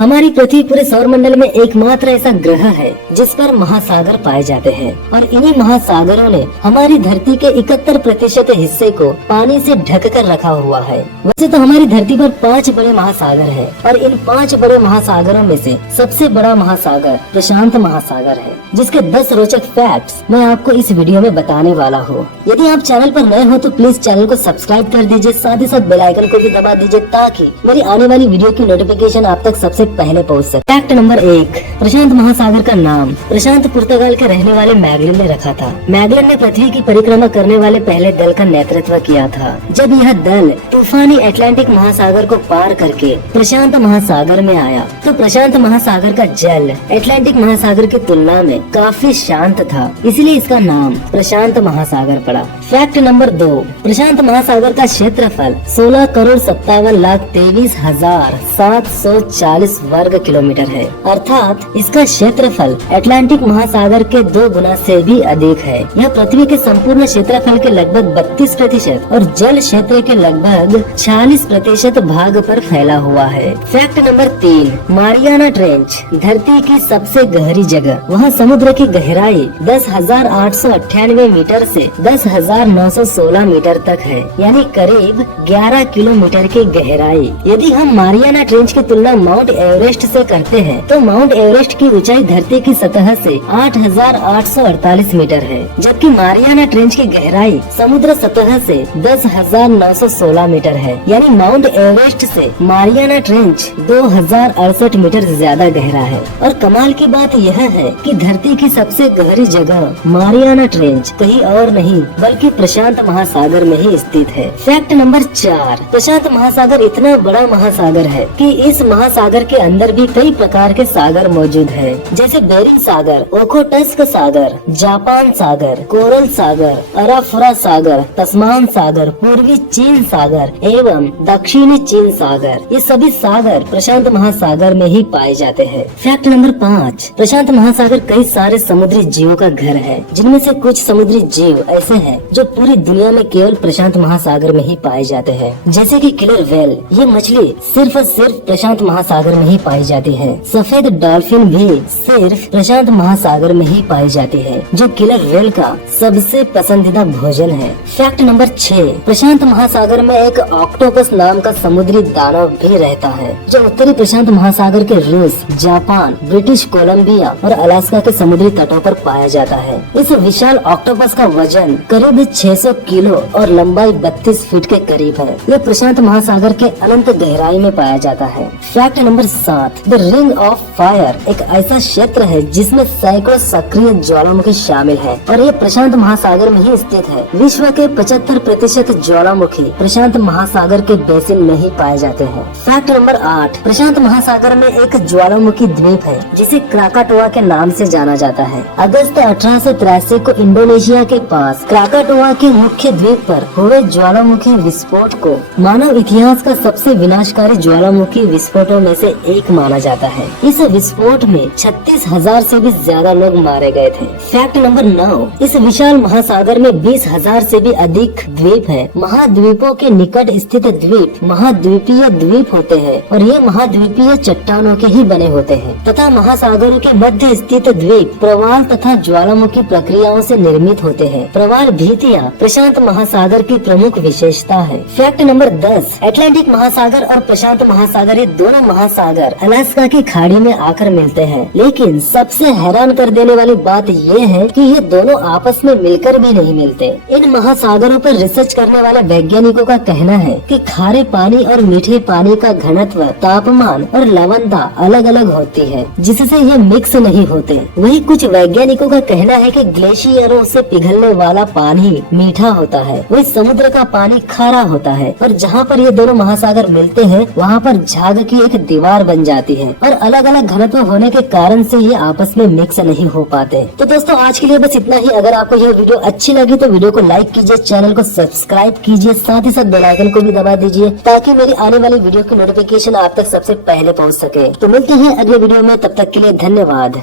हमारी पृथ्वी पूरे सौर मंडल में एकमात्र ऐसा ग्रह है जिस पर महासागर पाए जाते हैं और इन्हीं महासागरों ने हमारी धरती के 71% हिस्से को पानी से ढक कर रखा हुआ है। वैसे तो हमारी धरती पर 5 बड़े महासागर हैं और इन 5 बड़े महासागरों में से सबसे बड़ा महासागर प्रशांत महासागर है, जिसके 10 रोचक फैक्ट्स मैं आपको इस वीडियो में बताने वाला हूँ। यदि आप चैनल पर नए हो तो प्लीज चैनल को सब्सक्राइब कर दीजिए, साथ ही साथ बेल आइकन को भी दबा दीजिए ताकि मेरी आने वाली वीडियो की नोटिफिकेशन आप तक सबसे पहले पहुंच सके। फैक्ट नंबर 1, प्रशांत महासागर का नाम प्रशांत पुर्तगाल के रहने वाले मैगलन ने रखा था। मैगलन ने पृथ्वी की परिक्रमा करने वाले पहले दल का नेतृत्व किया था। जब यह दल तूफानी अटलांटिक महासागर को पार करके प्रशांत महासागर में आया तो प्रशांत महासागर का जल अटलांटिक महासागर की तुलना में काफी शांत था, इसलिए इसका नाम प्रशांत महासागर पड़ा। फैक्ट नंबर 2, प्रशांत महासागर का क्षेत्रफल 16,27,23,740 वर्ग किलोमीटर है, अर्थात इसका क्षेत्रफल अटलांटिक महासागर के 2 गुना से भी अधिक है। यह पृथ्वी के संपूर्ण क्षेत्रफल के लगभग 32% और जल क्षेत्र के लगभग 46% भाग पर फैला हुआ है। फैक्ट नंबर 3, मारियाना ट्रेंच धरती की सबसे गहरी जगह। वहाँ समुद्र की गहराई 10,898 मीटर से 10,916 मीटर तक है, यानी करीब 11 किलोमीटर की गहराई। यदि हम मारियाना ट्रेंच की तुलना माउंट एवरेस्ट से करते हैं तो माउंट एवरेस्ट की ऊंचाई धरती की सतह से 8,848 मीटर है, जबकि मारियाना ट्रेंच की गहराई समुद्र सतह से 10,916 मीटर है, यानी माउंट एवरेस्ट से मारियाना ट्रेंच 2,068 मीटर ज्यादा गहरा है। और कमाल की बात यह है कि धरती की सबसे गहरी जगह मारियाना ट्रेंच कहीं और नहीं बल्कि प्रशांत महासागर में ही स्थित है। फैक्ट नंबर 4, प्रशांत महासागर इतना बड़ा महासागर है कि इस महासागर के अंदर भी कई प्रकार के सागर मौजूद है, जैसे बेरिंग सागर, ओखोटस्क सागर, जापान सागर, कोरल सागर, अराफुरा सागर, तस्मान सागर, पूर्वी चीन सागर एवं दक्षिणी चीन सागर। ये सभी सागर प्रशांत महासागर में ही पाए जाते हैं। फैक्ट नंबर 5, प्रशांत महासागर कई सारे समुद्री जीवों का घर है, जिनमें से कुछ समुद्री जीव ऐसे हैं जो पूरी दुनिया में केवल प्रशांत महासागर में ही पाए जाते हैं, जैसे कि किलर व्हेल। ये मछली सिर्फ और सिर्फ प्रशांत महासागर में ही पाई जाती है। सफेद डॉल्फिन भी सिर्फ प्रशांत महासागर में ही पाई जाती है, जो किलर व्हेल का सबसे पसंदीदा भोजन है। फैक्ट नंबर 6, प्रशांत महासागर में एक ऑक्टोपस नाम का समुद्री दानव भी रहता है, जो उत्तरी प्रशांत महासागर के रूस, जापान, ब्रिटिश कोलंबिया और अलास्का के समुद्री तटों पर पाया जाता है। इस विशाल ऑक्टोपस का वजन करीब 600 किलो और लंबाई 32 फीट के करीब है। यह प्रशांत महासागर के अनंत गहराई में पाया जाता है। Fact number 7, the ring of fire एक ऐसा क्षेत्र है जिसमें सैकड़ों सक्रिय ज्वालामुखी शामिल है और ये प्रशांत महासागर में ही स्थित है। विश्व के 75% ज्वालामुखी प्रशांत महासागर के बेसिन में ही पाए जाते हैं। फैक्ट नंबर 8, प्रशांत महासागर में एक ज्वालामुखी द्वीप है जिसे क्राकाटोआ के नाम से जाना जाता है। अगस्त 1883 को इंडोनेशिया के पास क्राकाटोआ के मुख्य द्वीप पर हुए ज्वालामुखी विस्फोट को मानव इतिहास का सबसे विनाशकारी ज्वालामुखी विस्फोटों में से एक माना जाता है। इस विस्फोट में 36,000 से भी ज्यादा लोग मारे गए थे। फैक्ट नंबर 9, इस विशाल महासागर में 20,000 से भी अधिक द्वीप हैं। महाद्वीपों के निकट स्थित द्वीप महाद्वीपीय द्वीप होते हैं और ये महाद्वीपीय चट्टानों के ही बने होते हैं तथा महासागरों के मध्य स्थित द्वीप प्रवाल तथा ज्वालामुखी प्रक्रियाओं से निर्मित होते हैं। प्रवाल भीतियां प्रशांत महासागर की प्रमुख विशेषता है। फैक्ट नंबर 10, अटलांटिक महासागर और प्रशांत महासागर ये दोनों महासागर अलास्का की खाड़ी में आकर मिलते हैं, लेकिन सबसे हैरान कर देने वाली बात ये है कि ये दोनों आपस में मिलकर भी नहीं मिलते। इन महासागरों पर रिसर्च करने वाले वैज्ञानिकों का कहना है कि खारे पानी और मीठे पानी का घनत्व, तापमान और लवणता अलग अलग होती है, जिससे ये मिक्स नहीं होते। वही कुछ वैज्ञानिकों का कहना है कि ग्लेशियरों से पिघलने वाला पानी मीठा होता है, वही समुद्र का पानी खारा होता है और जहाँ पर ये दोनों महासागर मिलते हैं वहाँ पर झाग की एक दीवार बन जाती है और अलग अलग घनत्व होने के कारण से ये आपस में मिक्स नहीं हो पाते। तो दोस्तों आज के लिए बस इतना ही। अगर आपको यह वीडियो अच्छी लगी तो वीडियो को लाइक कीजिए, चैनल को सब्सक्राइब कीजिए, साथ ही साथ बेल आइकन को भी दबा दीजिए ताकि मेरी आने वाली वीडियो की नोटिफिकेशन आप तक सबसे पहले पहुँच सके। तो मिलते हैं अगले वीडियो में, तब तक के लिए धन्यवाद।